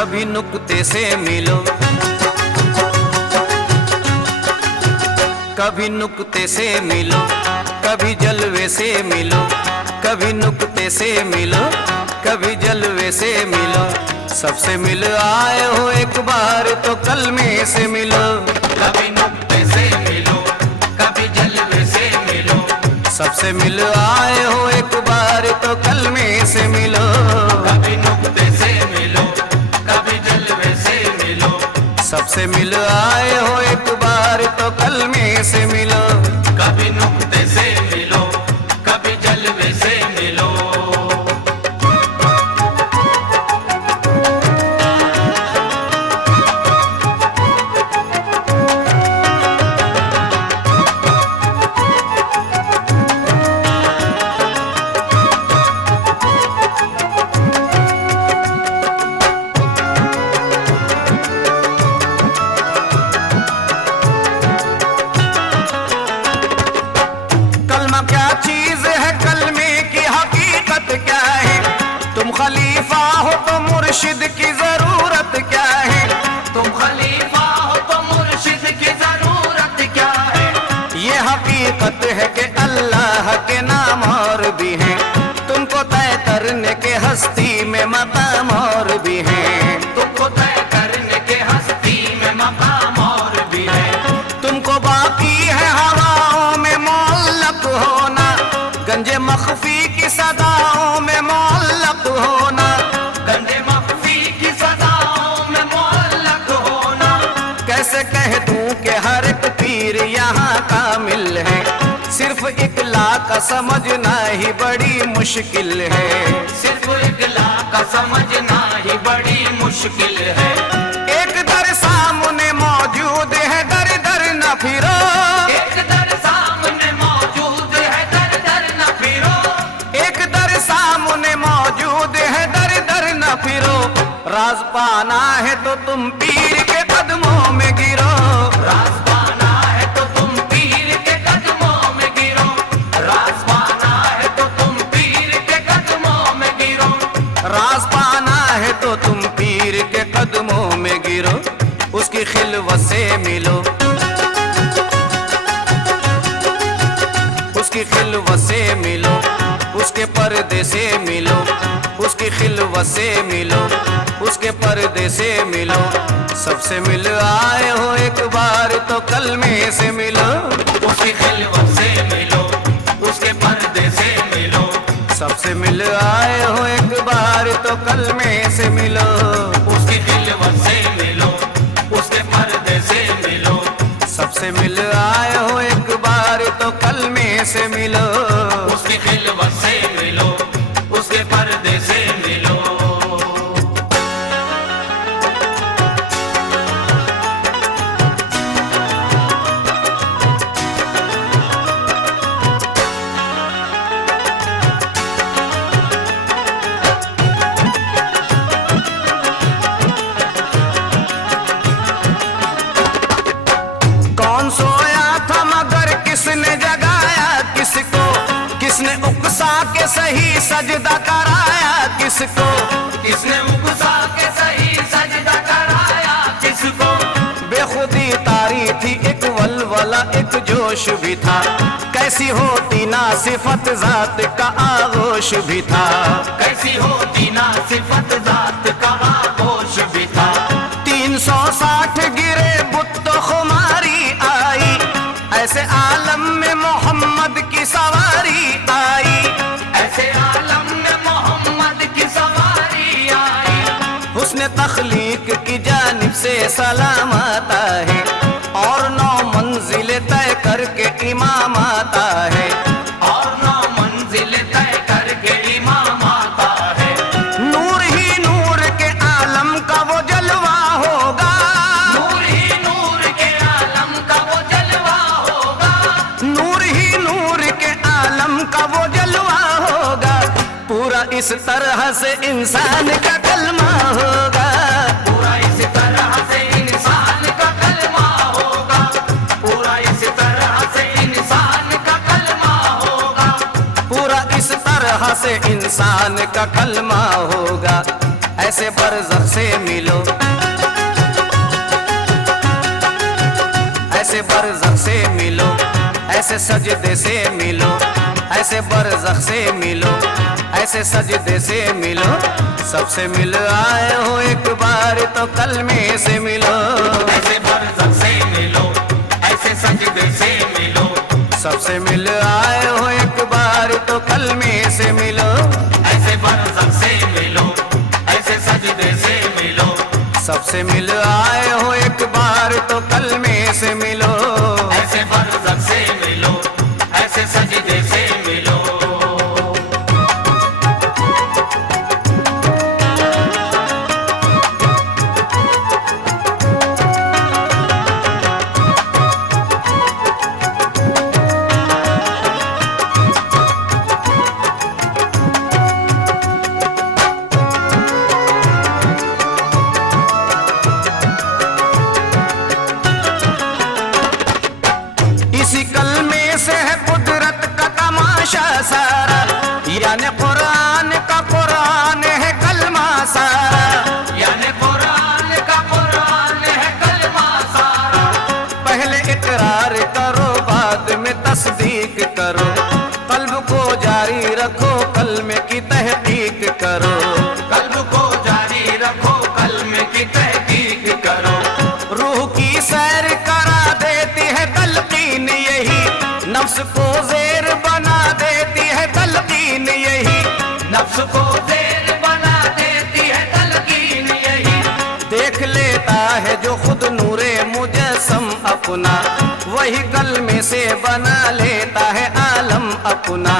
कभी नुक्ते से मिलो, कभी नुक्ते से मिलो, कभी जलवे से मिलो, कभी नुक्ते से मिलो, कभी जलवे से मिलो। सबसे मिल आए हो एक बार तो कलमे से मिलो। कभी नुक्ते से मिलो, कभी जलवे से मिलो। सबसे मिल आए हो एक बार तो कलमे से मिलो। कभी नुक्ते से मिलो, कभी जलवे से मिलो। सबसे मिल आए हो एक बार तो कलमे से मिलो। कभी नुक्ते से मिलो, कभी जलवे से मिलो। मुर्शिद की जरूरत क्या है? तुम खलीफा हो तो मुर्शिद की जरूरत क्या है? ये हकीकत है कि अल्लाह के नाम और भी हैं, तुमको तय करने के हस्ती में मकाम और भी हैं। तुमको तय करने के हस्ती में मकाम और भी है। तुमको बाकी है हवाओं में मुअल्लक होना, गंजे मख्फी की सदाओं में मुअल्लक होना। गंजे मख्फी की सदाओं में मुअल्लक होना। कैसे कह दूं कि हर एक पीर यहाँ कामिल है, सिर्फ इकला का समझना ही बड़ी मुश्किल है। सिर्फ इकला का समझना ही बड़ी मुश्किल है। एक दर सामने मौजूद है, दर दर न फिरो। एक दर सामने मौजूद है, दर दर न फिरो। एक दर सामने मौजूद है, दर दर न फिरो। राज पाना है तो तुम पीर के कदमों में गिरो। राज पाना है तो तुम पीर के कदमों में गिरो। राज पाना है तो तुम पीर के कदमों में गिरो। राज पाना है तो तुम पीर के कदमों में गिरो। उसकी खिलवत से मिलो, उसकी खिलवत से मिलो, उसके पर्दे से मिलो। उसकी खिलवत से मिलो, उसके पर्दे से मिलो। सबसे मिल आए हो एक बार तो कलमे से मिलो। उसकी खिलवत से मिलो, उसके पर्दे से मिलो। सबसे मिल आए हो एक बार तो कलमे से मिलो। उसकी खिलवत से मिलो, उसके पर्दे से मिलो। सबसे मिल आए हो एक बार तो कलमे से मिलो। उसकी खिलवत से मिलो, उसके पर्दे से मिलो। कौन सोया था मगर किसने जगाया किसको? किसने उकसा के सही सजदा कराया किसको? किसने उकसा के सही सजदा कराया किसको? बेखुदी तारी थी एक वलवला एक जोश भी था, कैसी होती ना सिफत जात का आगोश भी था। कैसी होती ना सिफत जात का आगोश भी था। 360 गिरे बुत तो खुमारी आई, ऐसे आलम में मोहम्मद की सवारी आई। ऐसे आलम में मोहम्मद की सवारी आई। हुस्न तख्लीक की जानिब से सलाम आता है, और 9 मंजिल तय करके इमाम आता है। और 9 मंजिल तय करके इमाम आता है। नूर ही नूर के आलम का वो जलवा होगा। नूर ही नूर के आलम का वो जलवा होगा। नूर ही नूर के आलम का वो जलवा होगा। पूरा इस तरह से इंसान का कलमा होगा। पूरा इस तरह से इंसान का कलमा होगा। पूरा इस तरह से इंसान का कलमा होगा। पूरा इस तरह से इंसान का कलमा होगा। ऐसे बरज़ख से मिलो, ऐसे बरज़ख से मिलो, ऐसे सजदे से मिलो, ऐसे बरज़ख से मिलो, ऐसे सजदे से मिलो। सबसे मिल आए हो एक बार तो कलमे से मिलो, ऐसे बरज़ख से मिलो, ऐसे सजदे से मिलो। सबसे मिल आए हो एक बार तो कलमे से मिलो, ऐसे बरज़ख से मिलो, ऐसे सजदे से मिलो। सबसे मिल आए हो एक बार तो कलमे से मिलो, ऐसे बरज़ख से मिलो, ऐसे सजदे से मिलो। इसी कलमे से है कुदरत का तमाशा सारा, यानी कुरान का कुरान है कलमा सारा, यानी कुरान का कुरान है कलमा सारा। पहले इकरार करो बाद में तस्दीक करो, कल्ब को जारी रखो कलमे की तहकीक करो, कल्ब को जारी रखो, कलमे की तहकीक करो। रूह की सैर करा देती है तलकीन यही, नफ्स को ज़ेर बना देती है तलकीन यही, नफ्स को ज़ेर बना देती है तलकीन यही। देख लेता है जो खुद नूरे मुजस्सम अपना, वही कलमे से बना लेता है आलम अपना,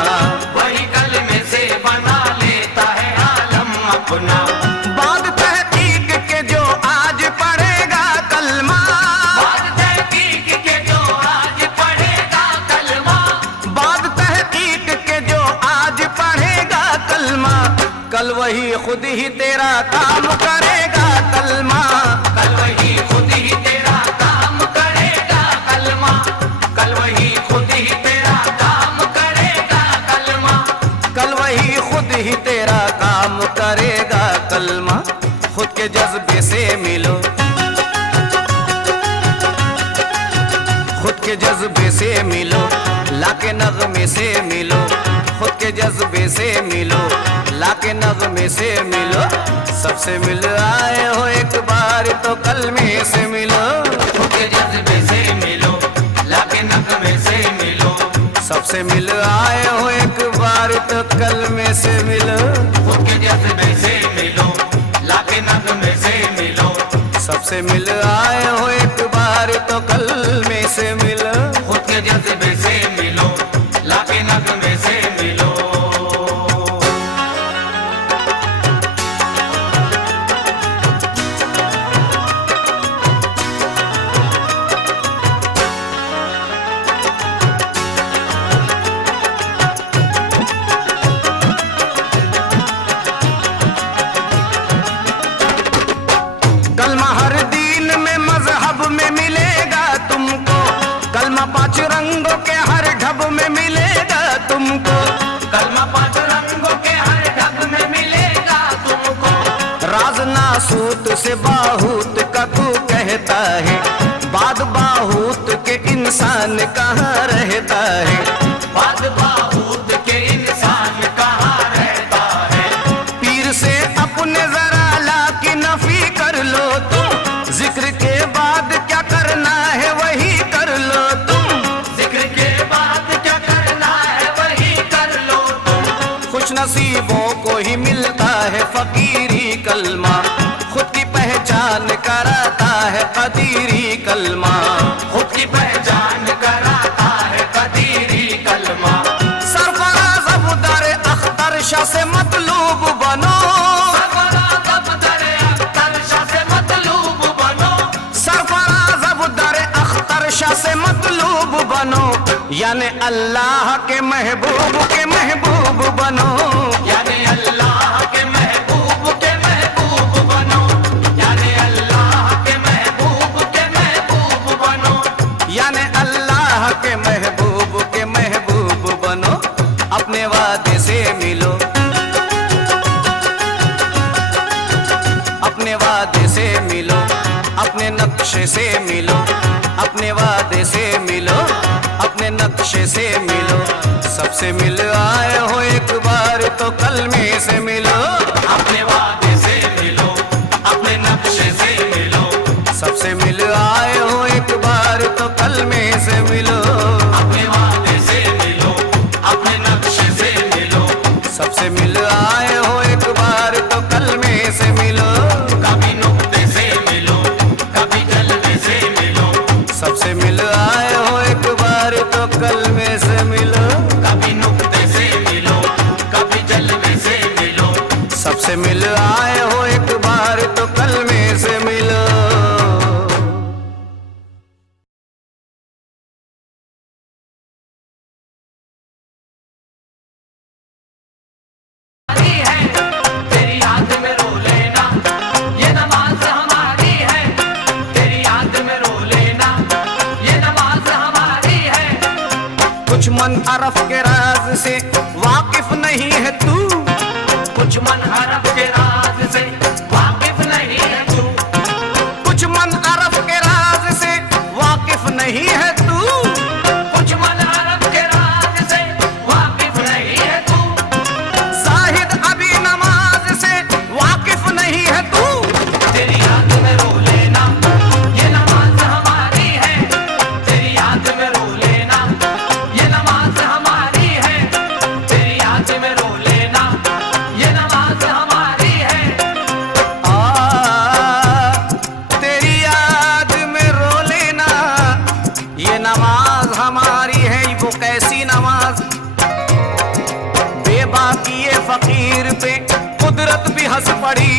वही कलमे से बना लेता है आलम अपना। बाद तहकीक के जो आज पढ़ेगा कलमा, बाद तहकीक के जो आज पढ़ेगा कलमा, बाद तहकीक के जो आज पढ़ेगा कलमा, कल वही खुद ही तेरा काम करेगा कलमा, कल वही खुद ही तेरा काम करेगा कलमा, कल वही खुद ही तेरा काम करेगा कलमा। कल वही खुद ही तेरा काम करेगा कलमा। खुद के जज्बे से मिलो, खुद के जज्बे से मिलो, लाके नगमे से मिलो, खुद के जज्बे से मिलो, लाके नगमे से मिलो। सबसे मिल आए हो एक बार तो कलमे से मिलो, खुद के जज्बे से मिलो, लाके नगमे से मिलो। सबसे मिल आए हो एक बार तो कलमे से मिलो, खुद के जज्बे से मिलो, लाके नगमे से मिलो। सबसे मिल आए हो एक बार तो कलमे से मिलो, खुद के जज्बे से मिलो, लाके नगमे से मिलो। कलमा हर दीन में मजहब में मिलेगा तुमको, कलमा पांच रंगों के हर ढब में मिलेगा तुमको, कलमा पांच रंगों के हर ढब में मिलेगा तुमको। राज नासूत से बाहूत का तू कहता है, बाद बाहूत के इंसान कहाँ रहता है, बाद बाहूद के इंसान कहाँ रहता है। पीर से अपने जरा ला की नफी कर लो तुम, जिक्र के बाद क्या करना है वही कर लो तुम, जिक्र के बाद क्या करना है वही कर लो तुम। खुश नसीबों को ही मिलता है फकीरी कलमा, खुद की पहचान कराता है कदीरी कलमा, खुद की पहचान कराता है कदीरी कलमा। सरफराज अबू दर अख्तर शाह से मतलूब बनो, सरफराज अबू दर अख्तर शाह से मतलूब बनो, सरफराज अबू दर अख्तर शाह से मतलूब बनो, यानी अल्लाह के महबूब बनो, यानी अल्लाह के महबूब बनो, यानी अल्लाह के महबूब बनो, यानी अल्लाह के महबूब बनो। अपने वादे से मिलो, नक्शे से मिलो, अपने वादे से मिलो, अपने नक्शे से मिलो। सबसे मिल आए हो एक बार तो कलमे से मिलो। अपने वादे से मिलो, अपने नक्शे से मिलो। सबसे मिल आए हो एक बार तो कलमे से मिलो। अपने वादे से मिलो, अपने नक्शे से मिलो। सबसे मिल आए हो एक बार तो कलमे से मिलो। कभी नुक्ते से मिलो, कभी जलवे से मिलो। सबसे मिल आए हो एक बार तो कलमे से मिलो। कभी नुक्ते से मिलो, कभी जलवे से मिलो। सबसे मिल आए हो एक बार तो कलमे से मिलो। तेरी याद में रो लेना, ये नमाज हमारी है। तेरी याद में रो लेना, ये नमाज हमारी है। कुछ मन अरफ के राज से वाकिफ नहीं है तू। कुछ मन हरफ के राज से वाकिफ नहीं है तू। कुछ मन अरफ के राज से वाकिफ नहीं है तू। कुछ मन हरफ के राज से वाकिफ नहीं है तू। जाहिद अभी नमाज से वाकिफ नहीं है तू। तेरी याद में रो लेना, ये नमाज हमारी है। तेरी याद में रो लेना, ये नमाज हमारी है। तेरी याद में रो लेना, ये नमाज हमारी है। तेरी याद में रो लेना, ये नमाज हमारी है। वो कैसी नमाज, बेबाकी ये फकीर पे कुदरत भी हंस पड़ी।